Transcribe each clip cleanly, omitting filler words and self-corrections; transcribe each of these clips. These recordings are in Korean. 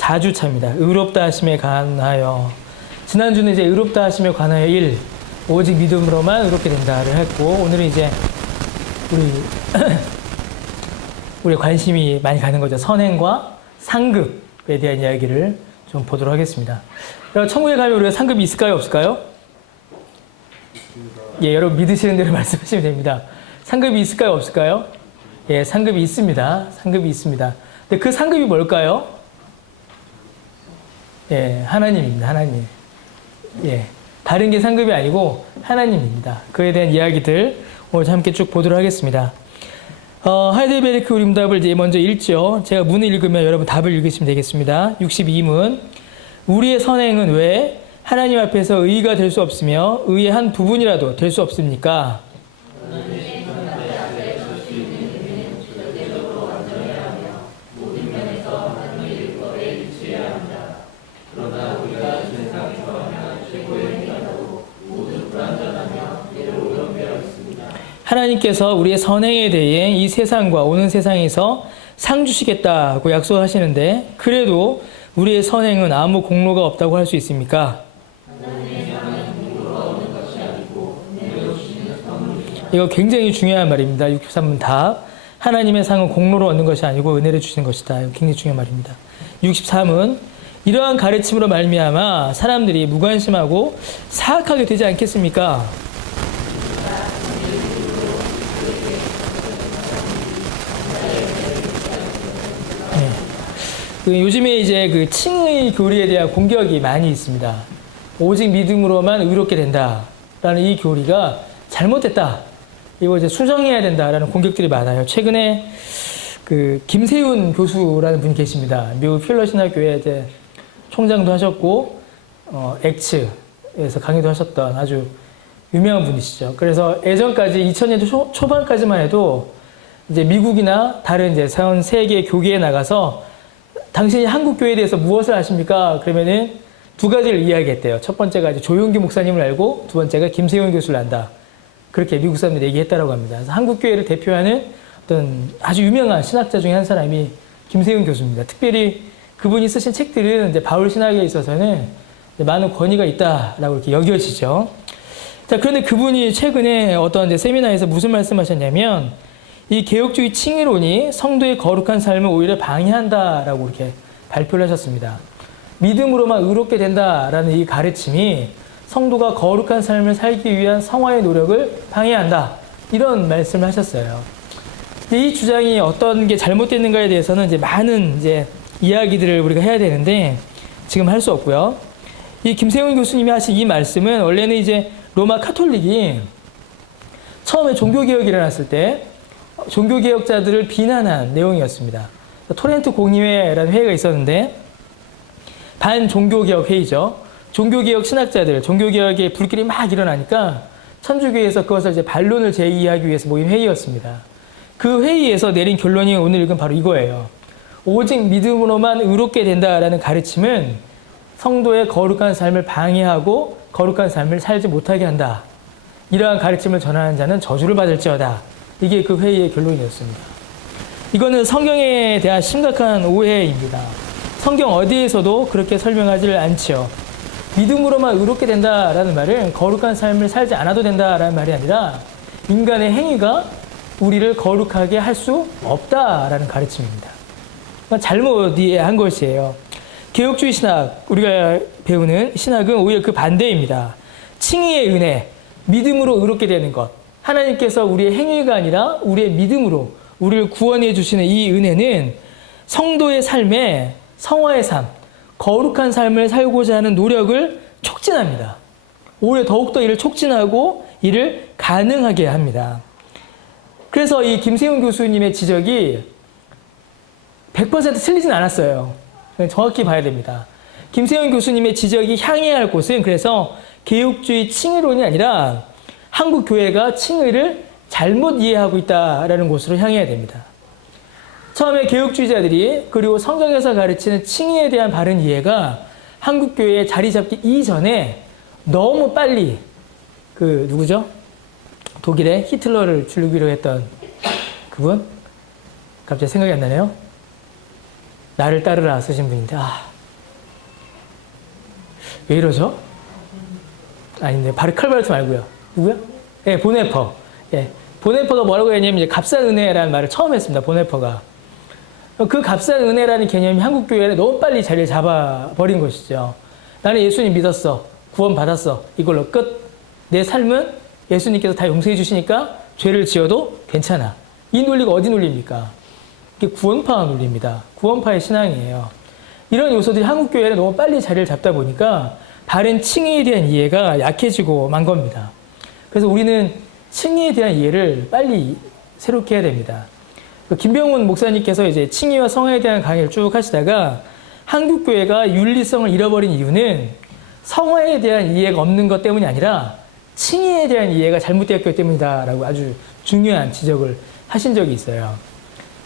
4주차입니다. 의롭다 하심에 관하여. 지난주는 이제 의롭다 하심에 관하여 1, 오직 믿음으로만 의롭게 된다를 했고, 오늘은 이제 우리 관심이 많이 가는 거죠. 선행과 상급에 대한 이야기를 좀 보도록 하겠습니다. 천국에 가면 우리가 상급이 있을까요? 없을까요? 예, 여러분 믿으시는 대로 말씀하시면 됩니다. 상급이 있을까요? 없을까요? 예, 상급이 있습니다. 상급이 있습니다. 근데 그 상급이 뭘까요? 예, 하나님입니다. 하나님. 예, 다른 게 상급이 아니고 하나님입니다. 그에 대한 이야기들 오늘 함께 쭉 보도록 하겠습니다. 하이델베르크 우림답을 이제 먼저 읽죠. 제가 문을 읽으면 여러분 답을 읽으시면 되겠습니다. 62문. 우리의 선행은 왜 하나님 앞에서 의의가 될 수 없으며 의의 한 부분이라도 될 수 없습니까? 하나님께서 우리의 선행에 대해 이 세상과 오는 세상에서 상 주시겠다고 약속하시는데 그래도 우리의 선행은 아무 공로가 없다고 할 수 있습니까? 이거 굉장히 중요한 말입니다. 63문 답. 하나님의 상은 공로로 얻는 것이 아니고 은혜를 주시는 것이다. 이거 굉장히 중요한 말입니다. 63은 이러한 가르침으로 말미암아 사람들이 무관심하고 사악하게 되지 않겠습니까? 요즘에 이제 그 칭의 교리에 대한 공격이 많이 있습니다. 오직 믿음으로만 의롭게 된다라는 이 교리가 잘못됐다. 이거 이제 수정해야 된다라는 공격들이 많아요. 최근에 그 김세윤 교수라는 분이 계십니다. 미국 필러 신학교회 이제 총장도 하셨고, 엑츠에서 강의도 하셨던 아주 유명한 분이시죠. 그래서 예전까지 2000년대 초반까지만 해도 이제 미국이나 다른 이제 전 세계 교계에 나가서 당신이 한국 교회에 대해서 무엇을 아십니까? 그러면은 두 가지를 이야기했대요. 첫 번째가 이제 조용기 목사님을 알고 두 번째가 김세윤 교수를 안다. 그렇게 미국 사람들이 얘기했다고 합니다. 그래서 한국 교회를 대표하는 어떤 아주 유명한 신학자 중에 한 사람이 김세윤 교수입니다. 특별히 그분이 쓰신 책들은 이제 바울 신학에 있어서는 많은 권위가 있다라고 이렇게 여겨지죠. 자, 그런데 그분이 최근에 어떤 이제 세미나에서 무슨 말씀하셨냐면 이 개혁주의 칭의론이 성도의 거룩한 삶을 오히려 방해한다라고 이렇게 발표를 하셨습니다. 믿음으로만 의롭게 된다라는 이 가르침이 성도가 거룩한 삶을 살기 위한 성화의 노력을 방해한다. 이런 말씀을 하셨어요. 이 주장이 어떤 게 잘못됐는가에 대해서는 이제 많은 이제 이야기들을 우리가 해야 되는데 지금 할 수 없고요. 이 김세훈 교수님이 하신 이 말씀은 원래는 이제 로마 카톨릭이 처음에 종교개혁이 일어났을 때 종교개혁자들을 비난한 내용이었습니다. 토렌토 공의회라는 회의가 있었는데 반종교개혁 회의죠. 종교개혁 신학자들, 종교개혁의 불길이 막 일어나니까 천주교에서 그것을 이제 반론을 제기하기 위해서 모인 회의였습니다. 그 회의에서 내린 결론이 오늘 읽은 바로 이거예요. 오직 믿음으로만 의롭게 된다라는 가르침은 성도의 거룩한 삶을 방해하고 거룩한 삶을 살지 못하게 한다. 이러한 가르침을 전하는 자는 저주를 받을지어다. 이게 그 회의의 결론이었습니다. 이거는 성경에 대한 심각한 오해입니다. 성경 어디에서도 그렇게 설명하지를 않지요. 믿음으로만 의롭게 된다라는 말은 거룩한 삶을 살지 않아도 된다라는 말이 아니라 인간의 행위가 우리를 거룩하게 할 수 없다라는 가르침입니다. 잘못 이해한 것이에요. 개혁주의 신학, 우리가 배우는 신학은 오히려 그 반대입니다. 칭의의 은혜, 믿음으로 의롭게 되는 것. 하나님께서 우리의 행위가 아니라 우리의 믿음으로 우리를 구원해 주시는 이 은혜는 성도의 삶에 성화의 삶, 거룩한 삶을 살고자 하는 노력을 촉진합니다. 오히려 더욱더 이를 촉진하고 이를 가능하게 합니다. 그래서 이 김세훈 교수님의 지적이 100% 틀리진 않았어요. 정확히 봐야 됩니다. 김세훈 교수님의 지적이 향해야 할 곳은 그래서 개혁주의 칭의론이 아니라 한국 교회가 칭의를 잘못 이해하고 있다라는 곳으로 향해야 됩니다. 처음에 개혁주의자들이 그리고 성경에서 가르치는 칭의에 대한 바른 이해가 한국 교회에 자리 잡기 이전에 너무 빨리 그 누구죠? 독일의 히틀러를 죽이기로 했던 그분? 갑자기 생각이 안 나네요. 나를 따르라 쓰신 분인데 왜 이러죠? 아닌데, 바르칼바르트 말고요. 누구요? 예, 보네퍼. 예. 보네퍼가 뭐라고 했냐면, 이제 값싼 은혜라는 말을 처음 했습니다, 보네퍼가. 그 값싼 은혜라는 개념이 한국교회에 너무 빨리 자리를 잡아버린 것이죠. 나는 예수님 믿었어. 구원 받았어. 이걸로 끝. 내 삶은 예수님께서 다 용서해 주시니까 죄를 지어도 괜찮아. 이 논리가 어디 논리입니까? 이게 구원파 논리입니다. 구원파의 신앙이에요. 이런 요소들이 한국교회에 너무 빨리 자리를 잡다 보니까 바른 칭의에 대한 이해가 약해지고 만 겁니다. 그래서 우리는 칭의에 대한 이해를 빨리 새롭게 해야 됩니다. 김병훈 목사님께서 이제 칭의와 성화에 대한 강의를 쭉 하시다가 한국교회가 윤리성을 잃어버린 이유는 성화에 대한 이해가 없는 것 때문이 아니라 칭의에 대한 이해가 잘못되었기 때문이다라고 아주 중요한 지적을 하신 적이 있어요.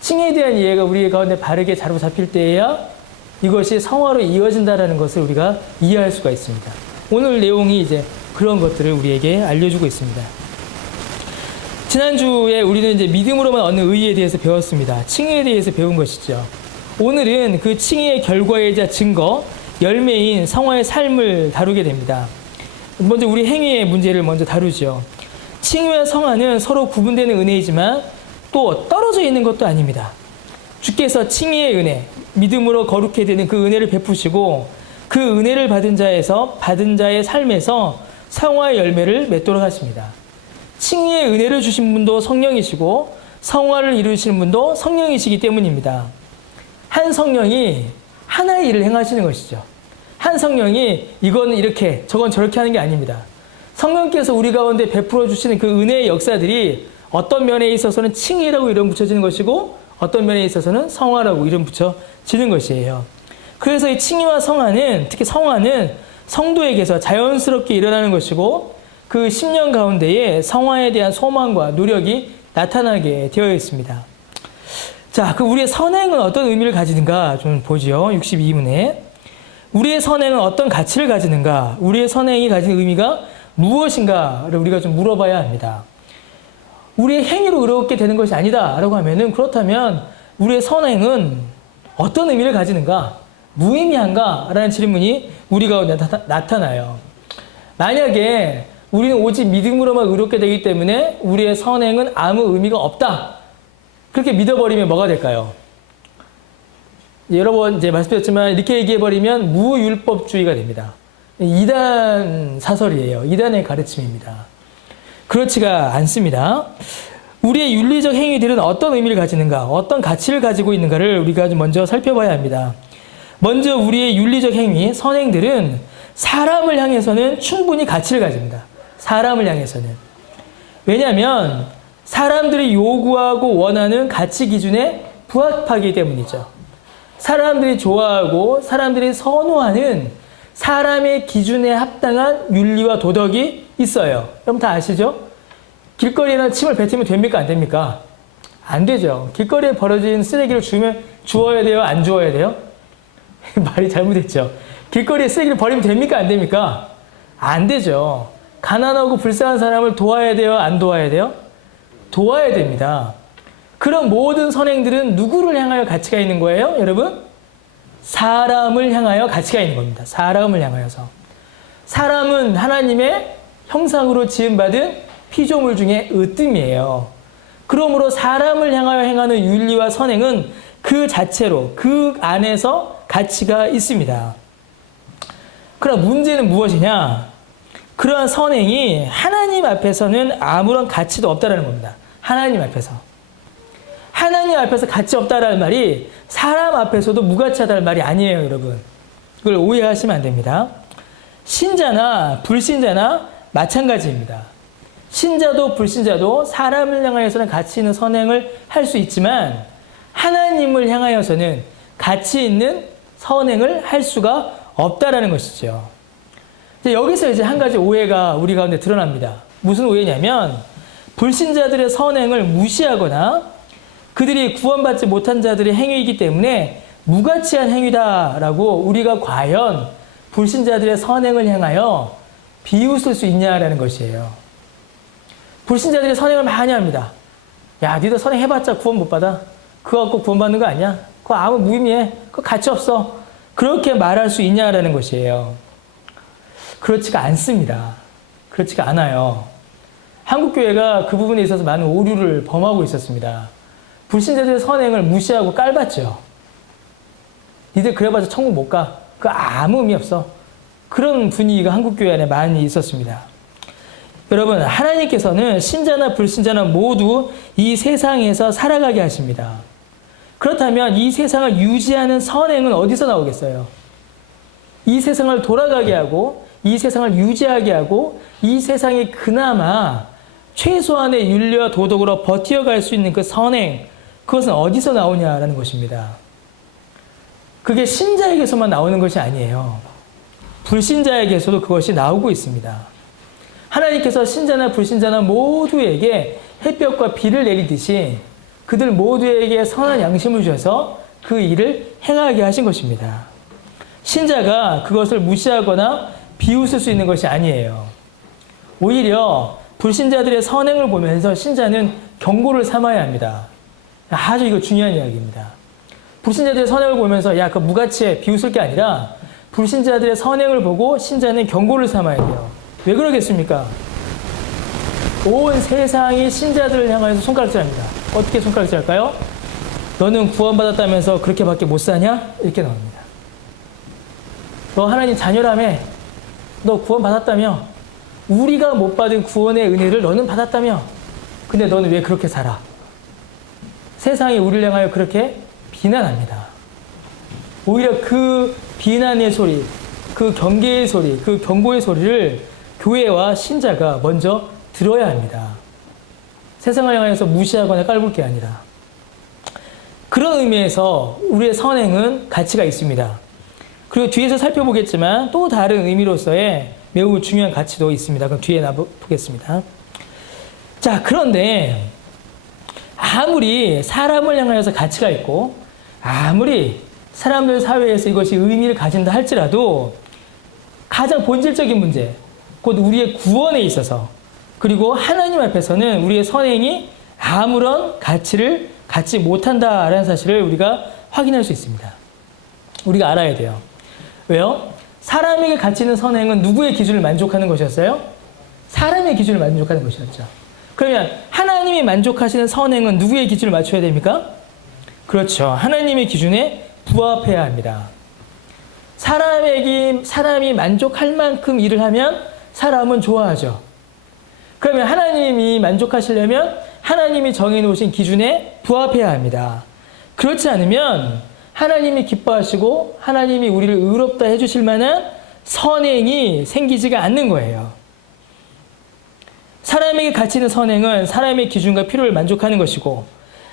칭의에 대한 이해가 우리 가운데 바르게 자로 잡힐 때에야 이것이 성화로 이어진다라는 것을 우리가 이해할 수가 있습니다. 오늘 내용이 이제 그런 것들을 우리에게 알려주고 있습니다. 지난주에 우리는 이제 믿음으로만 얻는 의에 대해서 배웠습니다. 칭의에 대해서 배운 것이죠. 오늘은 그 칭의의 결과이자 증거, 열매인 성화의 삶을 다루게 됩니다. 먼저 우리 행위의 문제를 먼저 다루죠. 칭의와 성화는 서로 구분되는 은혜이지만 또 떨어져 있는 것도 아닙니다. 주께서 칭의의 은혜, 믿음으로 거룩해 되는 그 은혜를 베푸시고 그 은혜를 받은 자의 삶에서 성화의 열매를 맺도록 하십니다. 칭의의 은혜를 주신 분도 성령이시고 성화를 이루시는 분도 성령이시기 때문입니다. 한 성령이 하나의 일을 행하시는 것이죠. 한 성령이 이건 이렇게 저건 저렇게 하는 게 아닙니다. 성령께서 우리 가운데 베풀어 주시는 그 은혜의 역사들이 어떤 면에 있어서는 칭의라고 이름 붙여지는 것이고 어떤 면에 있어서는 성화라고 이름 붙여지는 것이에요. 그래서 이 칭의와 성화는, 특히 성화는 성도에게서 자연스럽게 일어나는 것이고 그 10년 가운데에 성화에 대한 소망과 노력이 나타나게 되어 있습니다. 자, 그 우리의 선행은 어떤 의미를 가지는가 좀 보죠. 62문에. 우리의 선행은 어떤 가치를 가지는가? 우리의 선행이 가진 의미가 무엇인가를 우리가 좀 물어봐야 합니다. 우리의 행위로 의롭게 되는 것이 아니다 라고 하면은 그렇다면 우리의 선행은 어떤 의미를 가지는가? 무의미한가? 라는 질문이 우리 가운데 나타나요. 만약에 우리는 오직 믿음으로만 의롭게 되기 때문에 우리의 선행은 아무 의미가 없다. 그렇게 믿어버리면 뭐가 될까요? 여러 번 이제 말씀드렸지만 이렇게 얘기해버리면 무율법주의가 됩니다. 이단 사설이에요. 이단의 가르침입니다. 그렇지가 않습니다. 우리의 윤리적 행위들은 어떤 의미를 가지는가, 어떤 가치를 가지고 있는가를 우리가 좀 먼저 살펴봐야 합니다. 먼저 우리의 윤리적 행위, 선행들은 사람을 향해서는 충분히 가치를 가집니다. 사람을 향해서는. 왜냐하면 사람들이 요구하고 원하는 가치 기준에 부합하기 때문이죠. 사람들이 좋아하고 사람들이 선호하는 사람의 기준에 합당한 윤리와 도덕이 있어요. 여러분 다 아시죠? 길거리에나 침을 뱉으면 됩니까? 안 됩니까? 안 되죠. 길거리에 버려진 쓰레기를 주워야 돼요? 안 주워야 돼요? 말이 잘못했죠. 길거리에 쓰레기를 버리면 됩니까? 안 됩니까? 안 되죠. 가난하고 불쌍한 사람을 도와야 돼요? 안 도와야 돼요? 도와야 됩니다. 그런 모든 선행들은 누구를 향하여 가치가 있는 거예요? 여러분? 사람을 향하여 가치가 있는 겁니다. 사람을 향하여서. 사람은 하나님의 형상으로 지음받은 피조물 중에 으뜸이에요. 그러므로 사람을 향하여 행하는 윤리와 선행은 그 자체로, 그 안에서 가치가 있습니다. 그럼 문제는 무엇이냐? 그러한 선행이 하나님 앞에서는 아무런 가치도 없다라는 겁니다. 하나님 앞에서. 하나님 앞에서 가치 없다라는 말이 사람 앞에서도 무가치하다는 말이 아니에요, 여러분. 이걸 오해하시면 안 됩니다. 신자나 불신자나 마찬가지입니다. 신자도 불신자도 사람을 향하여서는 가치 있는 선행을 할 수 있지만 하나님을 향하여서는 가치 있는 선행을 할 수가 없다라는 것이죠. 여기서 이제 한 가지 오해가 우리 가운데 드러납니다. 무슨 오해냐면 불신자들의 선행을 무시하거나 그들이 구원받지 못한 자들의 행위이기 때문에 무가치한 행위다라고 우리가 과연 불신자들의 선행을 향하여 비웃을 수 있냐라는 것이에요. 불신자들이 선행을 많이 합니다. 야, 니들 선행해봤자 구원 못 받아? 그거 갖고 구원받는 거 아니야? 그거 아무 무의미해. 그거 가치 없어. 그렇게 말할 수 있냐라는 것이에요. 그렇지가 않습니다. 그렇지가 않아요. 한국교회가 그 부분에 있어서 많은 오류를 범하고 있었습니다. 불신자들의 선행을 무시하고 깔봤죠. 니들 그래봐서 천국 못 가. 그 아무 의미 없어. 그런 분위기가 한국교회 안에 많이 있었습니다. 여러분, 하나님께서는 신자나 불신자나 모두 이 세상에서 살아가게 하십니다. 그렇다면 이 세상을 유지하는 선행은 어디서 나오겠어요? 이 세상을 돌아가게 하고 이 세상을 유지하게 하고 이 세상이 그나마 최소한의 윤리와 도덕으로 버티어갈 수 있는 그 선행, 그것은 어디서 나오냐라는 것입니다. 그게 신자에게서만 나오는 것이 아니에요. 불신자에게서도 그것이 나오고 있습니다. 하나님께서 신자나 불신자나 모두에게 햇볕과 비를 내리듯이 그들 모두에게 선한 양심을 주셔서 그 일을 행하게 하신 것입니다. 신자가 그것을 무시하거나 비웃을 수 있는 것이 아니에요. 오히려 불신자들의 선행을 보면서 신자는 경고를 삼아야 합니다. 아주 이거 중요한 이야기입니다. 불신자들의 선행을 보면서 야, 그 무가치해 비웃을 게 아니라 불신자들의 선행을 보고 신자는 경고를 삼아야 돼요. 왜 그러겠습니까? 온 세상이 신자들을 향해서 손가락질합니다. 어떻게 손가락질할까요? 너는 구원받았다면서 그렇게밖에 못 사냐? 이렇게 나옵니다. 너 하나님 자녀라며? 너 구원받았다며? 우리가 못 받은 구원의 은혜를 너는 받았다며? 근데 너는 왜 그렇게 살아? 세상이 우리를 향하여 그렇게 비난합니다. 오히려 그 비난의 소리, 그 경계의 소리, 그 경고의 소리를 교회와 신자가 먼저 들어야 합니다. 세상을 향해서 무시하거나 깔볼 게 아니라. 그런 의미에서 우리의 선행은 가치가 있습니다. 그리고 뒤에서 살펴보겠지만 또 다른 의미로서의 매우 중요한 가치도 있습니다. 그럼 뒤에 보겠습니다. 자, 그런데 아무리 사람을 향하여서 가치가 있고 아무리 사람들 사회에서 이것이 의미를 가진다 할지라도 가장 본질적인 문제, 곧 우리의 구원에 있어서 그리고 하나님 앞에서는 우리의 선행이 아무런 가치를 갖지 못한다라는 사실을 우리가 확인할 수 있습니다. 우리가 알아야 돼요. 왜요? 사람에게 가치 있는 선행은 누구의 기준을 만족하는 것이었어요? 사람의 기준을 만족하는 것이었죠. 그러면 하나님이 만족하시는 선행은 누구의 기준을 맞춰야 됩니까? 그렇죠. 하나님의 기준에 부합해야 합니다. 사람이 만족할 만큼 일을 하면 사람은 좋아하죠. 그러면 하나님이 만족하시려면 하나님이 정해놓으신 기준에 부합해야 합니다. 그렇지 않으면 하나님이 기뻐하시고 하나님이 우리를 의롭다 해주실 만한 선행이 생기지가 않는 거예요. 사람에게 가치 있는 선행은 사람의 기준과 필요를 만족하는 것이고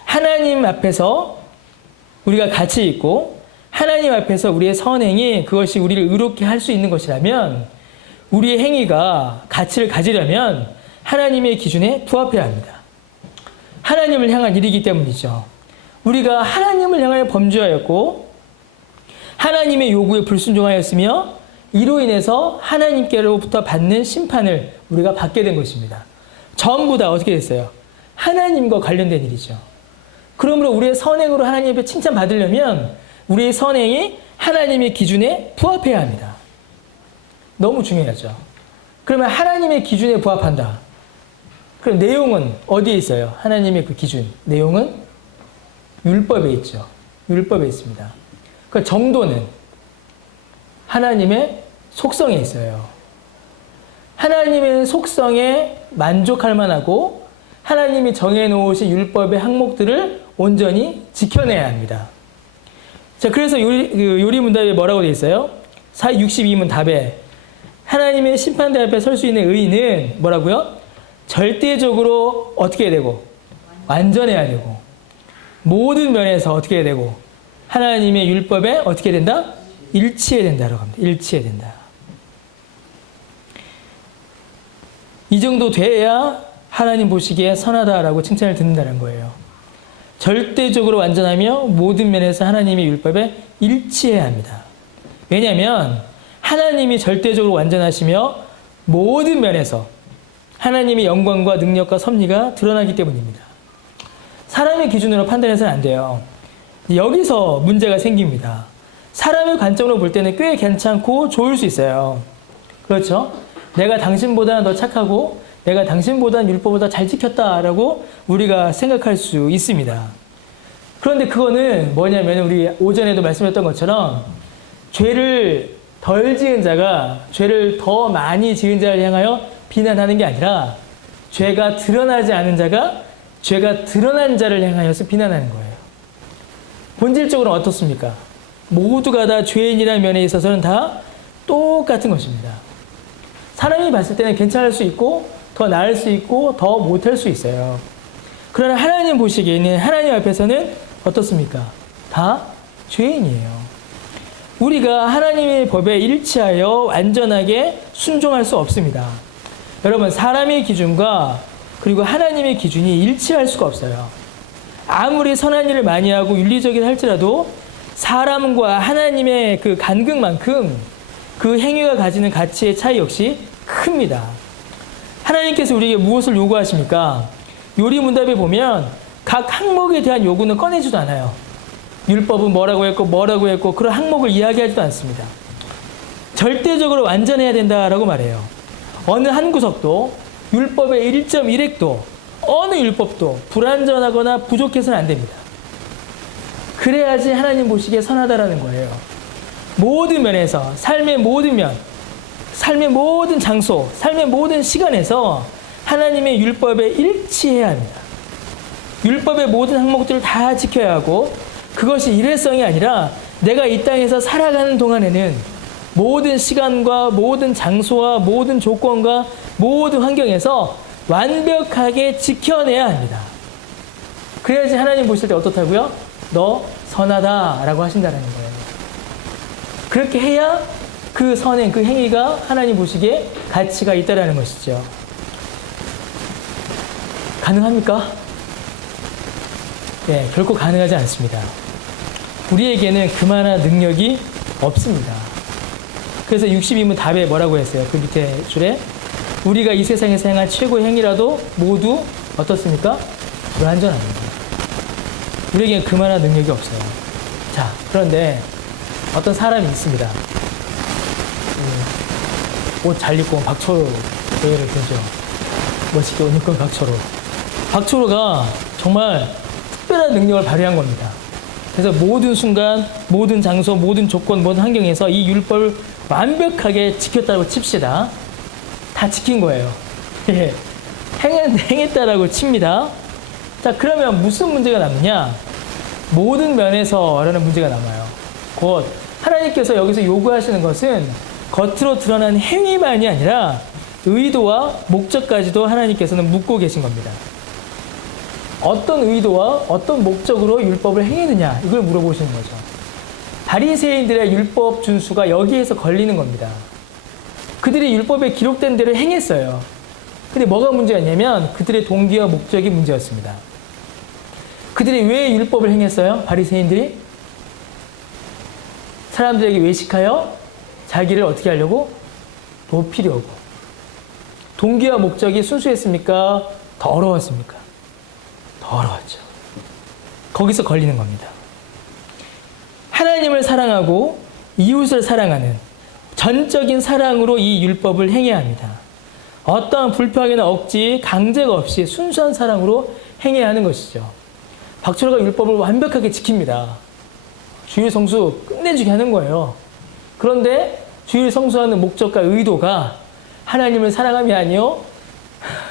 하나님 앞에서 우리가 가치 있고 하나님 앞에서 우리의 선행이 그것이 우리를 의롭게 할 수 있는 것이라면 우리의 행위가 가치를 가지려면 하나님의 기준에 부합해야 합니다. 하나님을 향한 일이기 때문이죠. 우리가 하나님을 향하여 범죄하였고 하나님의 요구에 불순종하였으며 이로 인해서 하나님께로부터 받는 심판을 우리가 받게 된 것입니다. 전부 다 어떻게 됐어요? 하나님과 관련된 일이죠. 그러므로 우리의 선행으로 하나님 앞에 칭찬받으려면 우리의 선행이 하나님의 기준에 부합해야 합니다. 너무 중요하죠. 그러면 하나님의 기준에 부합한다. 그럼 내용은 어디에 있어요? 하나님의 그 기준. 내용은 율법에 있죠. 율법에 있습니다. 그 정도는 하나님의 속성에 있어요. 하나님의 속성에 만족할 만하고 하나님이 정해놓으신 율법의 항목들을 온전히 지켜내야 합니다. 자, 그래서 요리문답에 뭐라고 되어 있어요? 462문 답에 하나님의 심판대 앞에 설 수 있는 의인은 뭐라고요? 절대적으로 어떻게 해야 되고 완전해야 되고 모든 면에서 어떻게 해야 되고 하나님의 율법에 어떻게 해야 된다? 일치해야 된다라고 합니다. 일치해야 된다. 이 정도 돼야 하나님 보시기에 선하다라고 칭찬을 듣는다는 거예요. 절대적으로 완전하며 모든 면에서 하나님의 율법에 일치해야 합니다. 왜냐하면 하나님이 절대적으로 완전하시며 모든 면에서 하나님의 영광과 능력과 섭리가 드러나기 때문입니다. 사람의 기준으로 판단해서는 안 돼요. 여기서 문제가 생깁니다. 사람의 관점으로 볼 때는 꽤 괜찮고 좋을 수 있어요. 그렇죠? 내가 당신보다는 더 착하고 내가 당신보다는 율법을 더 잘 지켰다라고 우리가 생각할 수 있습니다. 그런데 그거는 뭐냐면 우리 오전에도 말씀했던 것처럼 죄를 덜 지은 자가 죄를 더 많이 지은 자를 향하여 비난하는 게 아니라 죄가 드러나지 않은 자가 죄가 드러난 자를 향하여서 비난하는 거예요. 본질적으로 어떻습니까? 모두가 다 죄인이라는 면에 있어서는 다 똑같은 것입니다. 사람이 봤을 때는 괜찮을 수 있고 더 나을 수 있고 더 못할 수 있어요. 그러나 하나님 보시기에는 하나님 앞에서는 어떻습니까? 다 죄인이에요. 우리가 하나님의 법에 일치하여 완전하게 순종할 수 없습니다. 여러분, 사람의 기준과 그리고 하나님의 기준이 일치할 수가 없어요. 아무리 선한 일을 많이 하고 윤리적이라 할지라도 사람과 하나님의 그 간극만큼 그 행위가 가지는 가치의 차이 역시 큽니다. 하나님께서 우리에게 무엇을 요구하십니까? 요리문답에 보면 각 항목에 대한 요구는 꺼내지도 않아요. 율법은 뭐라고 했고 그런 항목을 이야기하지도 않습니다. 절대적으로 완전해야 된다라고 말해요. 어느 한 구석도 율법의 1.1획도 어느 율법도 불완전하거나 부족해서는 안 됩니다. 그래야지 하나님 보시기에 선하다라는 거예요. 모든 면에서 삶의 모든 면, 삶의 모든 장소, 삶의 모든 시간에서 하나님의 율법에 일치해야 합니다. 율법의 모든 항목들을 다 지켜야 하고 그것이 일회성이 아니라 내가 이 땅에서 살아가는 동안에는 모든 시간과 모든 장소와 모든 조건과 모든 환경에서 완벽하게 지켜내야 합니다. 그래야지 하나님 보실 때 어떻다고요? 너 선하다라고 하신다는 거예요. 그렇게 해야 그 선행, 그 행위가 하나님 보시기에 가치가 있다라는 것이죠. 가능합니까? 네, 결코 가능하지 않습니다. 우리에게는 그만한 능력이 없습니다. 그래서 62문 답에 뭐라고 했어요? 그 밑에 줄에 우리가 이 세상에서 행한 최고의 행위라도 모두 어떻습니까? 불완전합니다. 우리에게는 그만한 능력이 없어요. 자, 그런데 어떤 사람이 있습니다. 옷 잘 입고 온 박초로 예를 들죠. 멋있게 옷 입고 온 박초로. 박초로가 정말 특별한 능력을 발휘한 겁니다. 그래서 모든 순간, 모든 장소, 모든 조건, 모든 환경에서 이 율법을 완벽하게 지켰다고 칩시다. 다 지킨 거예요. 예. 행했다라고 칩니다. 자, 그러면 무슨 문제가 남느냐? 모든 면에서라는 문제가 남아요. 곧 하나님께서 여기서 요구하시는 것은 겉으로 드러난 행위만이 아니라 의도와 목적까지도 하나님께서는 묻고 계신 겁니다. 어떤 의도와 어떤 목적으로 율법을 행했느냐 이걸 물어보시는 거죠. 바리새인들의 율법 준수가 여기에서 걸리는 겁니다. 그들이 율법에 기록된 대로 행했어요. 근데 뭐가 문제였냐면 그들의 동기와 목적이 문제였습니다. 그들이 왜 율법을 행했어요? 바리새인들이 사람들에게 외식하여 자기를 어떻게 하려고? 높이려고. 동기와 목적이 순수했습니까? 더러웠습니까? 더러웠죠. 거기서 걸리는 겁니다. 하나님을 사랑하고 이웃을 사랑하는 전적인 사랑으로 이 율법을 행해야 합니다. 어떠한 불평이나 억지, 강제가 없이 순수한 사랑으로 행해야 하는 것이죠. 박철호가 율법을 완벽하게 지킵니다. 주일 성수 끝내주게 하는 거예요. 그런데 주일 성수하는 목적과 의도가 하나님을 사랑함이 아니요.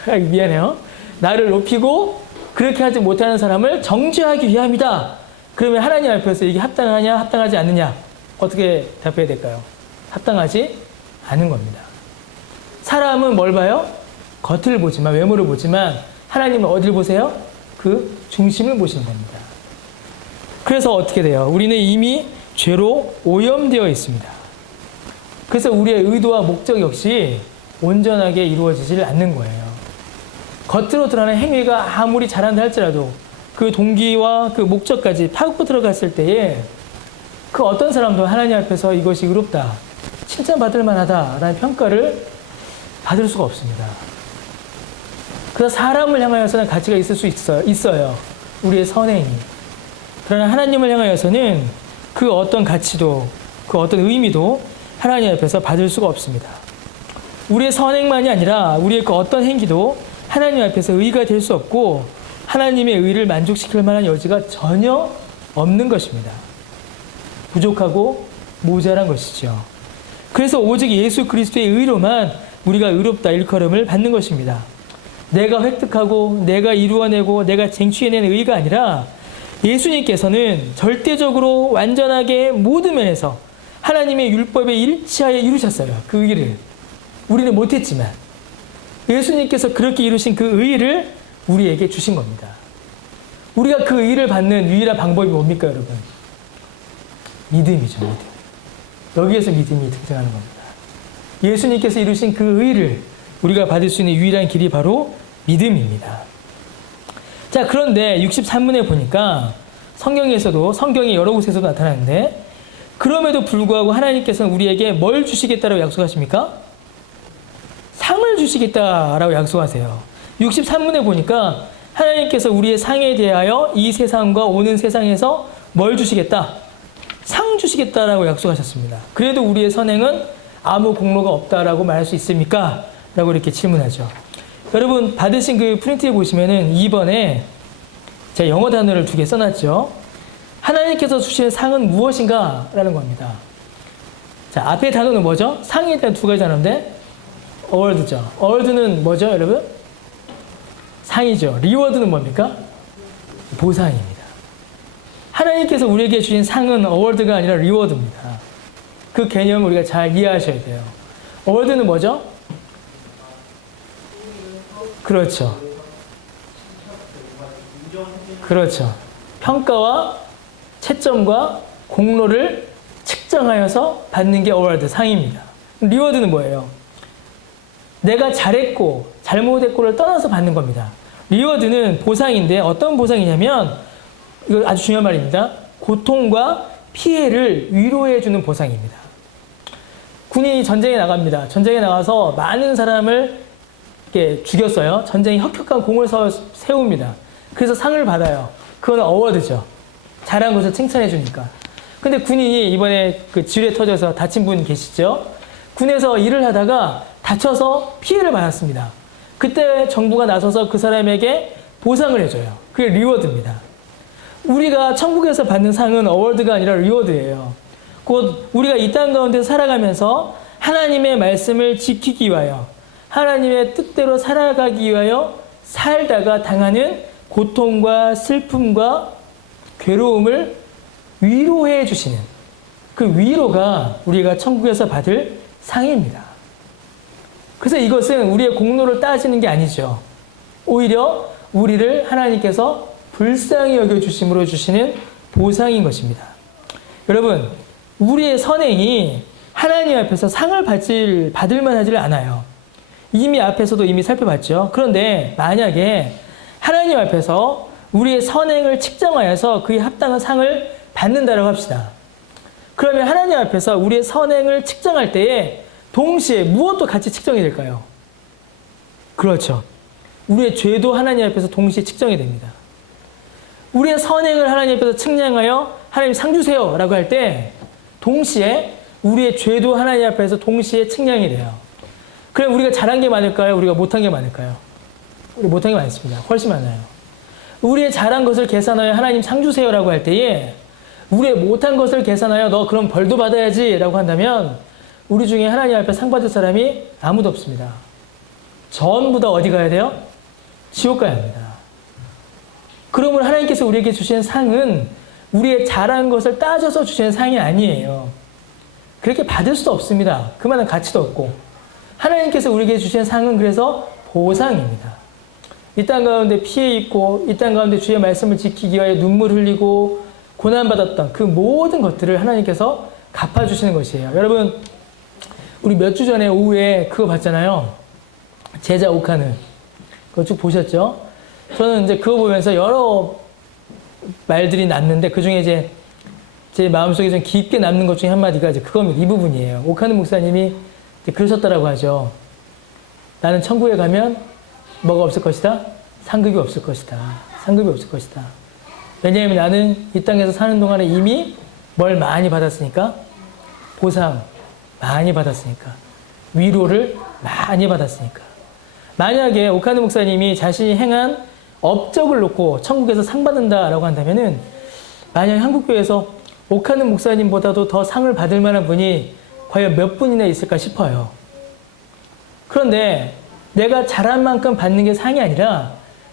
미안해요. 나를 높이고 그렇게 하지 못하는 사람을 정죄하기 위함이다. 그러면 하나님 앞에서 이게 합당하냐, 합당하지 않느냐? 어떻게 답해야 될까요? 합당하지 않은 겁니다. 사람은 뭘 봐요? 겉을 보지만, 외모를 보지만 하나님은 어디를 보세요? 그 중심을 보시는 겁니다. 그래서 어떻게 돼요? 우리는 이미 죄로 오염되어 있습니다. 그래서 우리의 의도와 목적 역시 온전하게 이루어지질 않는 거예요. 겉으로 드러나는 행위가 아무리 잘한다 할지라도 그 동기와 그 목적까지 파고 들어갔을 때에 그 어떤 사람도 하나님 앞에서 이것이 의롭다, 칭찬받을 만하다라는 평가를 받을 수가 없습니다. 그래서 사람을 향하여서는 가치가 있을 수 있어요. 우리의 선행이. 그러나 하나님을 향하여서는 그 어떤 가치도 그 어떤 의미도 하나님 앞에서 받을 수가 없습니다. 우리의 선행만이 아니라 우리의 그 어떤 행기도 하나님 앞에서 의가 될 수 없고 하나님의 의를 만족시킬 만한 여지가 전혀 없는 것입니다. 부족하고 모자란 것이죠. 그래서 오직 예수 그리스도의 의로만 우리가 의롭다 일컬음을 받는 것입니다. 내가 획득하고 내가 이루어내고 내가 쟁취해낸 의가 아니라 예수님께서는 절대적으로 완전하게 모든 면에서 하나님의 율법에 일치하여 이루셨어요. 그 의를. 우리는 못했지만 예수님께서 그렇게 이루신 그 의를 우리에게 주신 겁니다. 우리가 그 의를 받는 유일한 방법이 뭡니까, 여러분? 믿음이죠, 믿음. 여기에서 믿음이 등장하는 겁니다. 예수님께서 이루신 그 의를 우리가 받을 수 있는 유일한 길이 바로 믿음입니다. 자, 그런데 63문에 보니까 성경의 여러 곳에서도 나타나는데 그럼에도 불구하고 하나님께서는 우리에게 뭘 주시겠다라고 약속하십니까? 상을 주시겠다라고 약속하세요. 63문에 보니까 하나님께서 우리의 상에 대하여 이 세상과 오는 세상에서 뭘 주시겠다? 상 주시겠다라고 약속하셨습니다. 그래도 우리의 선행은 아무 공로가 없다라고 말할 수 있습니까? 라고 이렇게 질문하죠. 여러분 받으신 그 프린트에 보시면은 2번에 제가 영어 단어를 2개 써놨죠. 하나님께서 주시는 상은 무엇인가? 라는 겁니다. 자, 앞에 단어는 뭐죠? 상에 대한 2가지 단어인데 어워드죠. 어워드는 뭐죠, 여러분? 상이죠. 리워드는 뭡니까? 보상입니다. 하나님께서 우리에게 주신 상은 어워드가 아니라 리워드입니다. 그 개념을 우리가 잘 이해하셔야 돼요. 어워드는 뭐죠? 그렇죠. 그렇죠. 평가와 채점과 공로를 측정하여서 받는 게 어워드, 상입니다. 리워드는 뭐예요? 내가 잘했고 잘못했고를 떠나서 받는 겁니다. 리워드는 보상인데 어떤 보상이냐면 이거 아주 중요한 말입니다. 고통과 피해를 위로해주는 보상입니다. 군인이 전쟁에 나갑니다. 전쟁에 나가서 많은 사람을 이렇게 죽였어요. 전쟁에 혁혁한 공을 세웁니다. 그래서 상을 받아요. 그건 어워드죠. 잘한 것을 칭찬해 주니까. 근데 군인이 이번에 그 지뢰 터져서 다친 분 계시죠? 군에서 일을 하다가 다쳐서 피해를 받았습니다. 그때 정부가 나서서 그 사람에게 보상을 해줘요. 그게 리워드입니다. 우리가 천국에서 받는 상은 어워드가 아니라 리워드예요. 곧 우리가 이 땅 가운데 살아가면서 하나님의 말씀을 지키기 위하여 하나님의 뜻대로 살아가기 위하여 살다가 당하는 고통과 슬픔과 괴로움을 위로해 주시는 그 위로가 우리가 천국에서 받을 상입니다. 그래서 이것은 우리의 공로를 따지는 게 아니죠. 오히려 우리를 하나님께서 불쌍히 여겨주심으로 주시는 보상인 것입니다. 여러분, 우리의 선행이 하나님 앞에서 상을 받을 만하지를 않아요. 이미 앞에서도 이미 살펴봤죠. 그런데 만약에 하나님 앞에서 우리의 선행을 측정하여서 그에 합당한 상을 받는다고 합시다. 그러면 하나님 앞에서 우리의 선행을 측정할 때에 동시에 무엇도 같이 측정이 될까요? 그렇죠. 우리의 죄도 하나님 앞에서 동시에 측정이 됩니다. 우리의 선행을 하나님 앞에서 측량하여 하나님 상 주세요 라고 할 때 동시에 우리의 죄도 하나님 앞에서 동시에 측량이 돼요. 그럼 우리가 잘한 게 많을까요? 우리가 못한 게 많을까요? 우리 못한 게 많습니다. 훨씬 많아요. 우리의 잘한 것을 계산하여 하나님 상 주세요 라고 할 때에 우리의 못한 것을 계산하여 너 그럼 벌도 받아야지 라고 한다면 우리 중에 하나님 앞에 상 받을 사람이 아무도 없습니다. 전부 다 어디 가야 돼요? 지옥 가야 합니다. 그러면 하나님께서 우리에게 주시는 상은 우리의 잘한 것을 따져서 주시는 상이 아니에요. 그렇게 받을 수도 없습니다. 그만한 가치도 없고. 하나님께서 우리에게 주시는 상은 그래서 보상입니다. 이 땅 가운데 피해 입고 이 땅 가운데 주의 말씀을 지키기 위하여 눈물 흘리고 고난받았던 그 모든 것들을 하나님께서 갚아주시는 것이에요. 여러분, 우리 몇 주 전에 오후에 그거 봤잖아요. 제자 옥하는. 그거 쭉 보셨죠? 저는 이제 그거 보면서 여러 말들이 났는데 그 중에 이제 제 마음속에 좀 깊게 남는 것 중에 한마디가 이제 그겁니다. 이 부분이에요. 옥하는 목사님이 이제 그러셨다라고 하죠. 나는 천국에 가면 뭐가 없을 것이다? 상급이 없을 것이다. 상급이 없을 것이다. 왜냐하면 나는 이 땅에서 사는 동안에 이미 뭘 많이 받았으니까? 보상 많이 받았으니까. 위로를 많이 받았으니까. 만약에 오카노 목사님이 자신이 행한 업적을 놓고 천국에서 상 받는다라고 한다면은 만약에 한국교회에서 오카노 목사님보다도 더 상을 받을 만한 분이 과연 몇 분이나 있을까 싶어요. 그런데 내가 잘한 만큼 받는 게 상이 아니라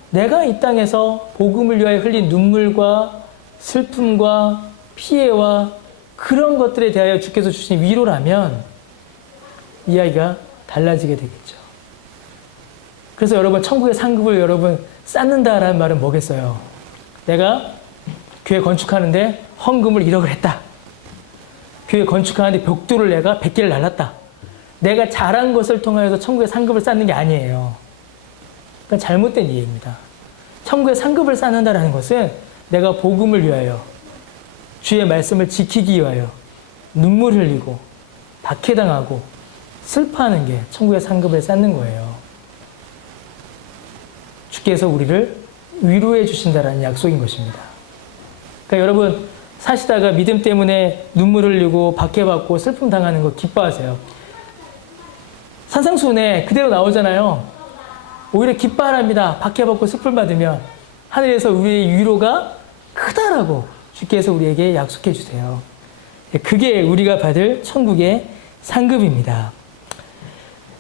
내가 이 땅에서 복음을 위하여 흘린 눈물과 슬픔과 피해와 그런 것들에 대하여 주께서 주신 위로라면 이야기가 달라지게 되겠죠. 그래서 여러분 천국의 상급을 여러분 쌓는다라는 말은 뭐겠어요? 내가 교회 건축하는데 헌금을 1억을 했다. 교회 건축하는데 벽돌을 내가 100개를 날랐다. 내가 잘한 것을 통하여서 천국의 상급을 쌓는 게 아니에요. 그건 잘못된 이해입니다. 천국의 상급을 쌓는다라는 것은 내가 복음을 위하여 주의 말씀을 지키기 위하여 눈물 흘리고 박해당하고 슬퍼하는 게 천국의 상급을 쌓는 거예요. 주께서 우리를 위로해 주신다라는 약속인 것입니다. 그러니까 여러분 사시다가 믿음 때문에 눈물 흘리고 박해받고 슬픔 당하는 거 기뻐하세요. 산상수훈에 그대로 나오잖아요. 오히려 기뻐하랍니다. 박해받고 슬픔 받으면 하늘에서 우리의 위로가 크다라고 주께서 우리에게 약속해 주세요. 그게 우리가 받을 천국의 상급입니다.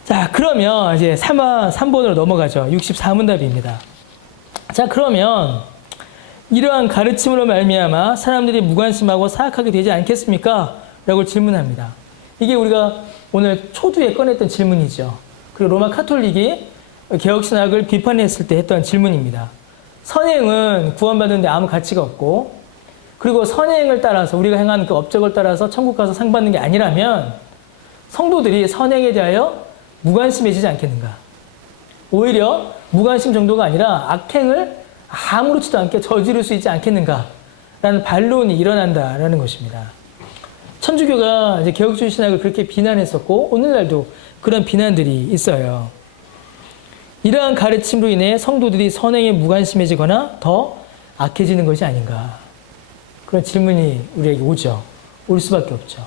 자, 그러면 이제 3번으로 넘어가죠. 64문답입니다. 자, 그러면 이러한 가르침으로 말미암아 사람들이 무관심하고 사악하게 되지 않겠습니까? 라고 질문합니다. 이게 우리가 오늘 초두에 꺼냈던 질문이죠. 그리고 로마 카톨릭이 개혁신학을 비판했을 때 했던 질문입니다. 선행은 구원받는데 아무 가치가 없고, 그리고 선행을 따라서 우리가 행한 그 업적을 따라서 천국 가서 상 받는 게 아니라면 성도들이 선행에 대하여 무관심해지지 않겠는가? 오히려 무관심 정도가 아니라 악행을 아무렇지도 않게 저지를 수 있지 않겠는가? 라는 반론이 일어난다라는 것입니다. 천주교가 이제 개혁주의 신학을 그렇게 비난했었고, 오늘날도 그런 비난들이 있어요. 이러한 가르침으로 인해 성도들이 선행에 무관심해지거나 더 악해지는 것이 아닌가? 그런 질문이 우리에게 오죠. 올 수밖에 없죠.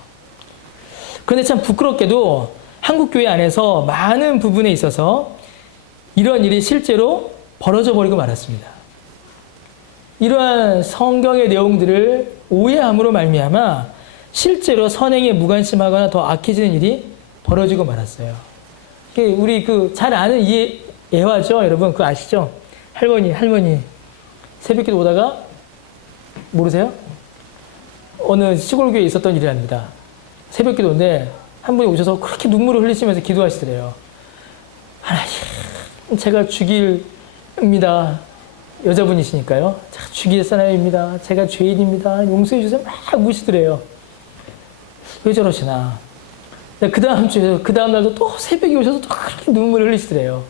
그런데 참 부끄럽게도 한국교회 안에서 많은 부분에 있어서 이런 일이 실제로 벌어져 버리고 말았습니다. 이러한 성경의 내용들을 오해함으로 말미암아 실제로 선행에 무관심하거나 더 악해지는 일이 벌어지고 말았어요. 우리 잘 아는 예화죠, 여러분. 그거 아시죠? 할머니 새벽기도 오다가 모르세요? 어느 시골교회에 있었던 일이랍니다. 새벽기도인데 한 분이 오셔서 그렇게 눈물을 흘리시면서 기도하시더래요. 하나님, 제가 죽일입니다. 여자분이시니까요. 제가 죽일 사람입니다. 제가 죄인입니다. 용서해 주세요. 막 우시더래요. 왜 저러시나. 그 다음 날도 또 새벽에 오셔서 또 그렇게 눈물을 흘리시더래요.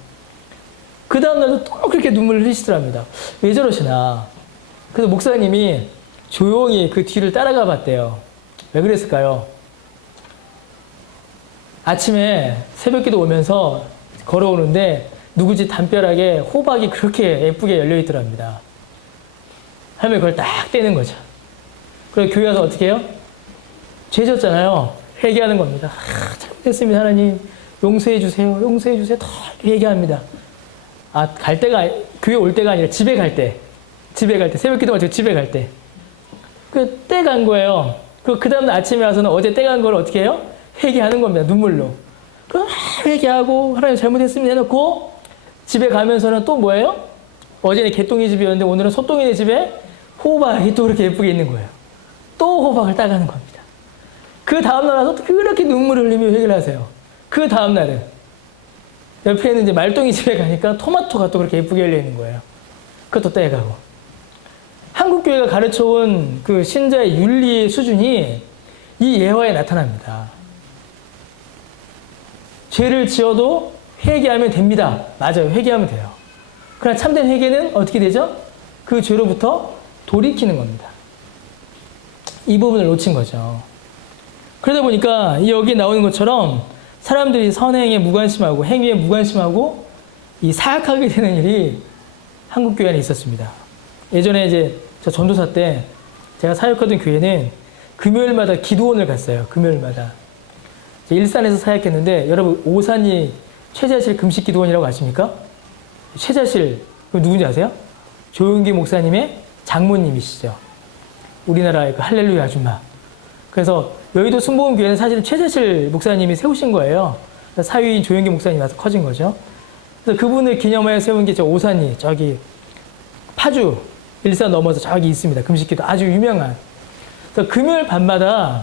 그 다음 날도 또 그렇게 눈물을 흘리시더랍니다. 왜 저러시나. 그래서 목사님이 조용히 그 뒤를 따라가 봤대요. 왜 그랬을까요? 아침에 새벽기도 오면서 걸어오는데 누구지 담벼락에 호박이 그렇게 예쁘게 열려있더랍니다. 할머니 그걸 딱 떼는 거죠. 그래서 교회 와서 어떻게 해요? 죄 졌잖아요. 회개하는 겁니다. 잘못했습니다. 하나님 용서해 주세요. 용서해 주세요. 더 회개합니다. 갈 때가 교회 올 때가 아니라 집에 갈 때 새벽기도 마치고 집에 갈 때 때 간 거예요. 그 다음날 아침에 와서는 어제 때 간 걸 어떻게 해요? 회개하는 겁니다. 눈물로. 회개하고 하나님 잘못했습니다 해놓고 집에 가면서는 또 뭐예요? 어제는 개똥이 집이었는데 오늘은 소똥이네 집에 호박이 또 그렇게 예쁘게 있는 거예요. 또 호박을 따가는 겁니다. 그 다음날 와서 그렇게 눈물을 흘리며 회개를 하세요. 그 다음날은 옆에 있는 이제 말똥이 집에 가니까 토마토가 또 그렇게 예쁘게 열려 있는 거예요. 그것도 떼가고. 한국교회가 가르쳐온 그 신자의 윤리의 수준이 이 예화에 나타납니다. 죄를 지어도 회개하면 됩니다. 맞아요. 회개하면 돼요. 그러나 참된 회개는 어떻게 되죠? 그 죄로부터 돌이키는 겁니다. 이 부분을 놓친 거죠. 그러다 보니까 여기 나오는 것처럼 사람들이 선행에 무관심하고 행위에 무관심하고 이 사악하게 되는 일이 한국교회 안에 있었습니다. 예전에 이제 저 전도사 때 제가 사역하던 교회는 금요일마다 기도원을 갔어요. 금요일마다. 일산에서 사역했는데 여러분 오산이 최자실 금식기도원이라고 아십니까? 최자실, 누군지 아세요? 조용기 목사님의 장모님이시죠. 우리나라의 그 할렐루야 아줌마. 그래서 여의도 순복음교회는 사실은 최자실 목사님이 세우신 거예요. 사위인 조용기 목사님이 와서 커진 거죠. 그래서 그분을 기념하여 세운 게 저 오산이, 저기 파주, 일산 넘어서 저기 있습니다. 금식기도 아주 유명한. 그래서 금요일 밤마다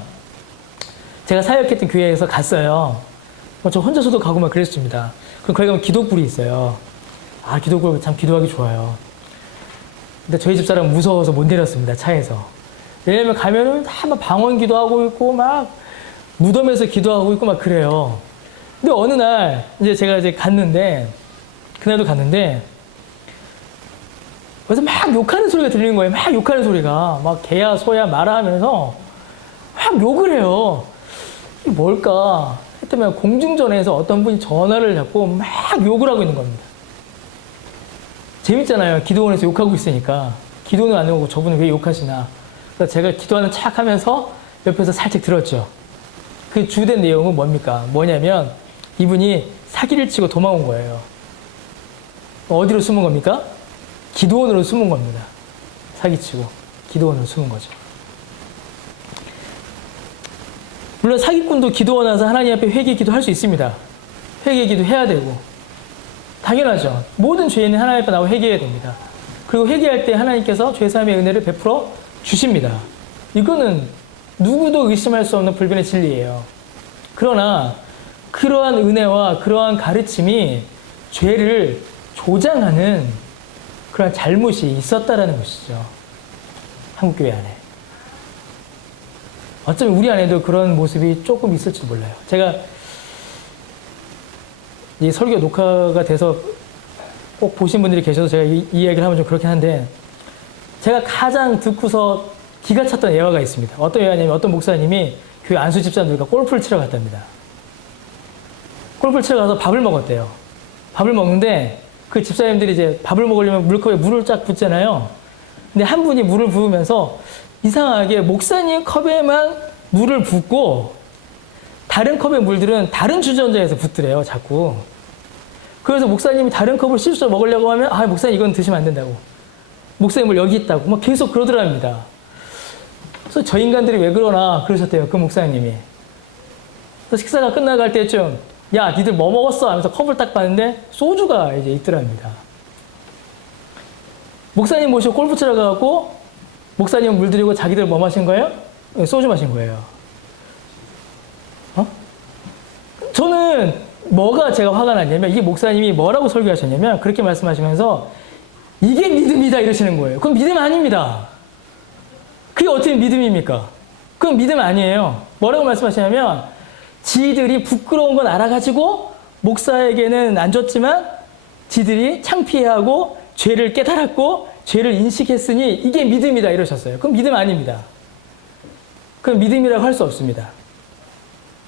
제가 사역했던 교회에서 갔어요. 저 혼자서도 가고 막 그랬습니다. 그럼 거기 가면 기도불이 있어요. 아, 기도불 참 기도하기 좋아요. 근데 저희 집사람 무서워서 못 내렸습니다. 차에서. 왜냐면 가면은 다 막 방언 기도하고 있고 막 무덤에서 기도하고 있고 막 그래요. 근데 어느 날 이제 제가 이제 갔는데, 그날도 갔는데 그래서 막 욕하는 소리가 들리는 거예요. 막 욕하는 소리가 막 개야 소야 마라 하면서 막 욕을 해요. 이게 뭘까 했더니 공중전에서 어떤 분이 전화를 잡고 막 욕을 하고 있는 겁니다. 재밌잖아요. 기도원에서 욕하고 있으니까. 기도는 안 오고 저분은 왜 욕하시나. 그래서 제가 기도하는 척 하면서 옆에서 살짝 들었죠. 그 주된 내용은 뭡니까? 뭐냐면 이분이 사기를 치고 도망온 거예요. 어디로 숨은 겁니까? 기도원으로 숨은 겁니다. 사기치고 기도원으로 숨은 거죠. 물론 사기꾼도 기도원 와서 하나님 앞에 회개 기도할 수 있습니다. 회개 기도해야 되고 당연하죠. 모든 죄인은 하나님 앞에 나와 회개해야 됩니다. 그리고 회개할 때 하나님께서 죄사함의 은혜를 베풀어 주십니다. 이거는 누구도 의심할 수 없는 불변의 진리예요. 그러나 그러한 은혜와 그러한 가르침이 죄를 조장하는 그런 잘못이 있었다라는 것이죠. 한국교회 안에. 어쩌면 우리 안에도 그런 모습이 조금 있을지 몰라요. 제가 이 설교 녹화가 돼서 꼭 보신 분들이 계셔서 제가 이 이야기를 하면 좀 그렇긴 한데, 제가 가장 듣고서 기가 찼던 예화가 있습니다. 어떤 예화냐면 어떤 목사님이 교회 안수 집사님들과 골프를 치러 갔답니다. 골프를 치러 가서 밥을 먹었대요. 밥을 먹는데 그 집사님들이 이제 밥을 먹으려면 물컵에 물을 쫙 붓잖아요. 근데 한 분이 물을 부으면서 이상하게 목사님 컵에만 물을 붓고 다른 컵의 물들은 다른 주전자에서 붓더래요, 자꾸. 그래서 목사님이 다른 컵을 씹어서 먹으려고 하면, 아, 목사님 이건 드시면 안 된다고. 목사님 물 여기 있다고. 막 계속 그러더랍니다. 그래서 저 인간들이 왜 그러나 그러셨대요, 그 목사님이. 그래서 식사가 끝나갈 때쯤, 야, 니들 뭐 먹었어? 하면서 컵을 딱 봤는데 소주가 이제 있더랍니다. 목사님 모시고 골프 치러 가고 목사님 물 드리고 자기들 뭐 마신 거예요? 소주 마신 거예요. 저는 뭐가 제가 화가 났냐면, 이게 목사님이 뭐라고 설교하셨냐면 그렇게 말씀하시면서 이게 믿음이다 이러시는 거예요. 그건 믿음 아닙니다. 그게 어떻게 믿음입니까? 그건 믿음 아니에요. 뭐라고 말씀하시냐면, 지들이 부끄러운 건 알아가지고 목사에게는 안 줬지만 지들이 창피해하고 죄를 깨달았고 죄를 인식했으니 이게 믿음이다 이러셨어요. 그건 믿음 아닙니다. 그건 믿음이라고 할 수 없습니다.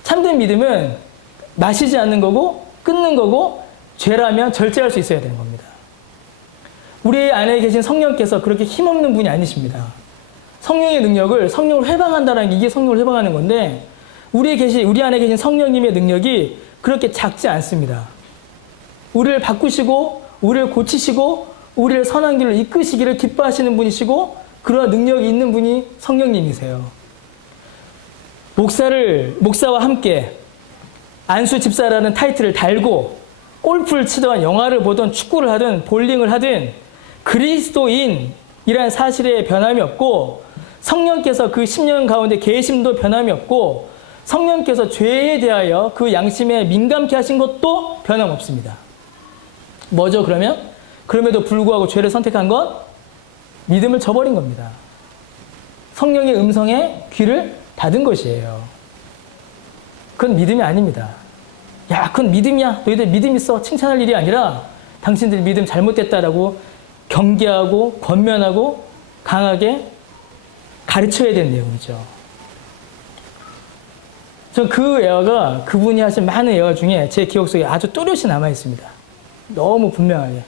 참된 믿음은 마시지 않는 거고 끊는 거고 죄라면 절제할 수 있어야 되는 겁니다. 우리 안에 계신 성령께서 그렇게 힘없는 분이 아니십니다. 성령의 능력을, 성령을 회방한다는 게 이게 성령을 회방하는 건데, 우리 안에 계신 성령님의 능력이 그렇게 작지 않습니다. 우리를 바꾸시고 우리를 고치시고 우리를 선한 길로 이끄시기를 기뻐하시는 분이시고 그러한 능력이 있는 분이 성령님이세요. 목사와 함께 안수 집사라는 타이틀을 달고 골프를 치던, 영화를 보던, 축구를 하든 볼링을 하든 그리스도인이라는 사실에 변함이 없고, 성령께서 그 10년 가운데 계심도 변함이 없고, 성령께서 죄에 대하여 그 양심에 민감케 하신 것도 변함없습니다. 뭐죠 그러면? 그럼에도 불구하고 죄를 선택한 건 믿음을 저버린 겁니다. 성령의 음성에 귀를 닫은 것이에요. 그건 믿음이 아닙니다. 야, 그건 믿음이야. 너희들 믿음 있어. 칭찬할 일이 아니라 당신들 믿음 잘못됐다라고 경계하고 권면하고 강하게 가르쳐야 되는 내용이죠. 저 그 예화가, 그분이 하신 많은 예화 중에 제 기억 속에 아주 또렷이 남아있습니다. 너무 분명하게.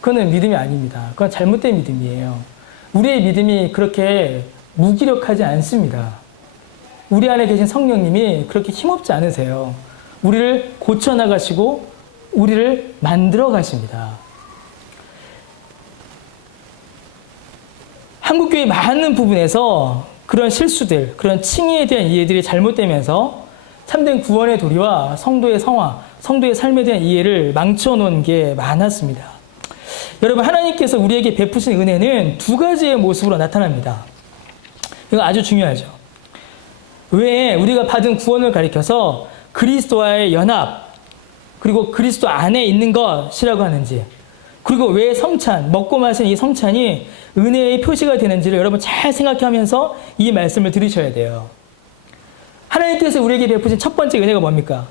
그거는 믿음이 아닙니다. 그건 잘못된 믿음이에요. 우리의 믿음이 그렇게 무기력하지 않습니다. 우리 안에 계신 성령님이 그렇게 힘없지 않으세요. 우리를 고쳐나가시고 우리를 만들어 가십니다. 한국교회 많은 부분에서 그런 실수들, 그런 칭의에 대한 이해들이 잘못되면서 참된 구원의 도리와 성도의 성화, 성도의 삶에 대한 이해를 망쳐놓은 게 많았습니다. 여러분, 하나님께서 우리에게 베푸신 은혜는 두 가지의 모습으로 나타납니다. 이거 아주 중요하죠. 왜 우리가 받은 구원을 가리켜서 그리스도와의 연합, 그리고 그리스도 안에 있는 것이라고 하는지, 그리고 왜 성찬, 먹고 마시는 이 성찬이 은혜의 표시가 되는지를 여러분 잘 생각하면서 이 말씀을 들으셔야 돼요. 하나님께서 우리에게 베푸신 첫 번째 은혜가 뭡니까?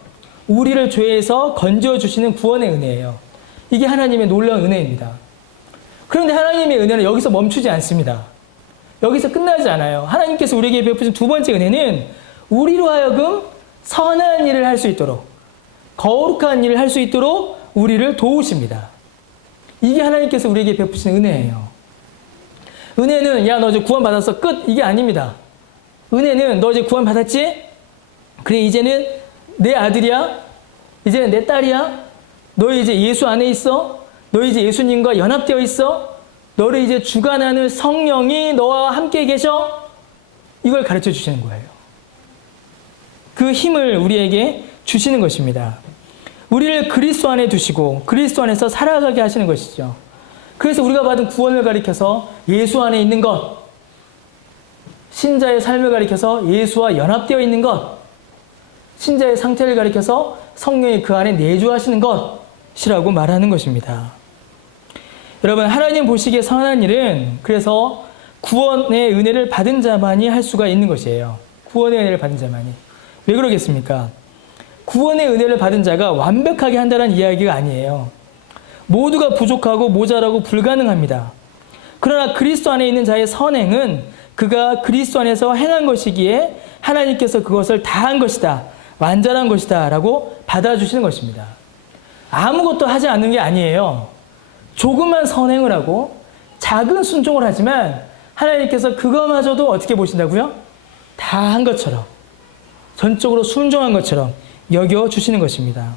우리를 죄에서 건져주시는 구원의 은혜예요. 이게 하나님의 놀라운 은혜입니다. 그런데 하나님의 은혜는 여기서 멈추지 않습니다. 여기서 끝나지 않아요. 하나님께서 우리에게 베푸신 두 번째 은혜는 우리로 하여금 선한 일을 할 수 있도록, 거룩한 일을 할 수 있도록 우리를 도우십니다. 이게 하나님께서 우리에게 베푸신 은혜예요. 은혜는 야, 너 이제 구원 받았어, 끝, 이게 아닙니다. 은혜는 너 이제 구원 받았지? 그래, 이제는 내 아들이야? 이제는 내 딸이야? 너 이제 예수 안에 있어? 너 이제 예수님과 연합되어 있어? 너를 이제 주관하는 성령이 너와 함께 계셔? 이걸 가르쳐 주시는 거예요. 그 힘을 우리에게 주시는 것입니다. 우리를 그리스도 안에 두시고 그리스도 안에서 살아가게 하시는 것이죠. 그래서 우리가 받은 구원을 가리켜서 예수 안에 있는 것, 신자의 삶을 가리켜서 예수와 연합되어 있는 것, 신자의 상태를 가리켜서 성령이 그 안에 내주하시는 것이라고 말하는 것입니다. 여러분, 하나님 보시기에 선한 일은 그래서 구원의 은혜를 받은 자만이 할 수가 있는 것이에요. 구원의 은혜를 받은 자만이. 왜 그러겠습니까? 구원의 은혜를 받은 자가 완벽하게 한다는 이야기가 아니에요. 모두가 부족하고 모자라고 불가능합니다. 그러나 그리스도 안에 있는 자의 선행은 그가 그리스도 안에서 행한 것이기에 하나님께서 그것을 다한 것이다, 완전한 것이다 라고 받아주시는 것입니다. 아무것도 하지 않는 게 아니에요. 조그만 선행을 하고 작은 순종을 하지만 하나님께서 그거마저도 어떻게 보신다고요? 다 한 것처럼, 전적으로 순종한 것처럼 여겨주시는 것입니다.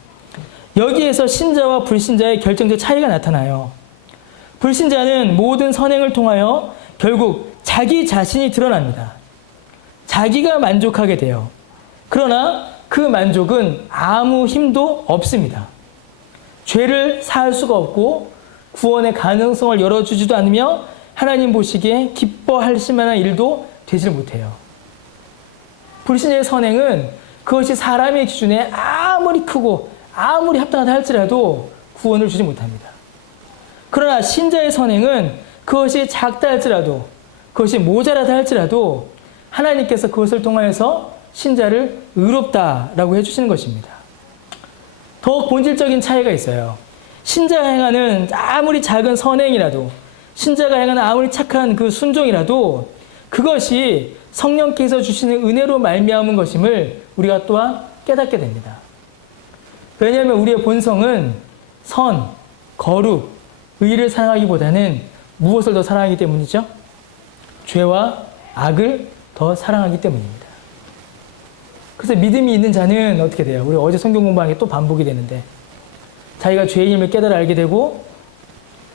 여기에서 신자와 불신자의 결정적 차이가 나타나요. 불신자는 모든 선행을 통하여 결국 자기 자신이 드러납니다. 자기가 만족하게 돼요. 그러나 그 만족은 아무 힘도 없습니다. 죄를 사할 수가 없고 구원의 가능성을 열어주지도 않으며 하나님 보시기에 기뻐하실 만한 일도 되질 못해요. 불신자의 선행은 그것이 사람의 기준에 아무리 크고 아무리 합당하다 할지라도 구원을 주지 못합니다. 그러나 신자의 선행은 그것이 작다 할지라도, 그것이 모자라다 할지라도 하나님께서 그것을 통하여서 신자를 의롭다라고 해주시는 것입니다. 더욱 본질적인 차이가 있어요. 신자가 행하는 아무리 작은 선행이라도, 신자가 행하는 아무리 착한 그 순종이라도 그것이 성령께서 주시는 은혜로 말미암은 것임을 우리가 또한 깨닫게 됩니다. 왜냐하면 우리의 본성은 선, 거룩, 의를 사랑하기보다는 무엇을 더 사랑하기 때문이죠? 죄와 악을 더 사랑하기 때문입니다. 그래서 믿음이 있는 자는 어떻게 돼요? 우리 어제 성경 공부한 게 또 반복이 되는데, 자기가 죄인임을 깨달아 알게 되고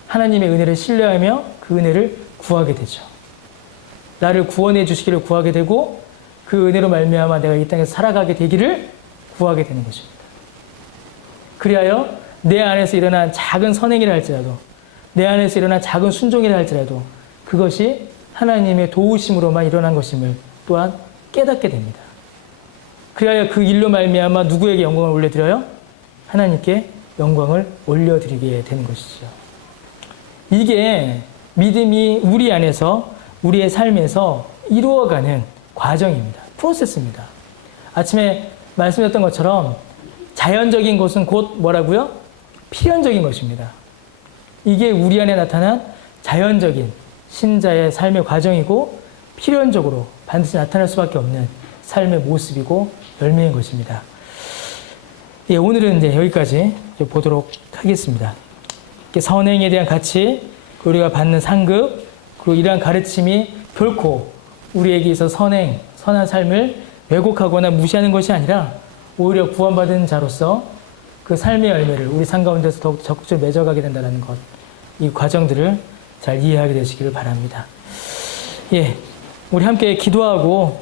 하나님의 은혜를 신뢰하며 그 은혜를 구하게 되죠. 나를 구원해 주시기를 구하게 되고 그 은혜로 말미암아 내가 이 땅에서 살아가게 되기를 구하게 되는 것입니다. 그리하여 내 안에서 일어난 작은 선행이라 할지라도, 내 안에서 일어난 작은 순종이라 할지라도 그것이 하나님의 도우심으로만 일어난 것임을 또한 깨닫게 됩니다. 그리하여 그 일로 말미암아 누구에게 영광을 올려드려요? 하나님께 영광을 올려드리게 되는 것이죠. 이게 믿음이 우리 안에서, 우리의 삶에서 이루어가는 과정입니다. 프로세스입니다. 아침에 말씀드렸던 것처럼 자연적인 것은 곧 뭐라고요? 필연적인 것입니다. 이게 우리 안에 나타난 자연적인 신자의 삶의 과정이고 필연적으로 반드시 나타날 수밖에 없는 삶의 모습이고 열매인 것입니다. 예, 오늘은 이제 여기까지 보도록 하겠습니다. 선행에 대한 가치, 우리가 받는 상급, 그리고 이러한 가르침이 결코 우리에게 있어서 선행, 선한 삶을 왜곡하거나 무시하는 것이 아니라 오히려 구원받은 자로서 그 삶의 열매를 우리 삶 가운데서 더욱 적극적으로 맺어가게 된다는 것, 이 과정들을 잘 이해하게 되시기를 바랍니다. 예, 우리 함께 기도하고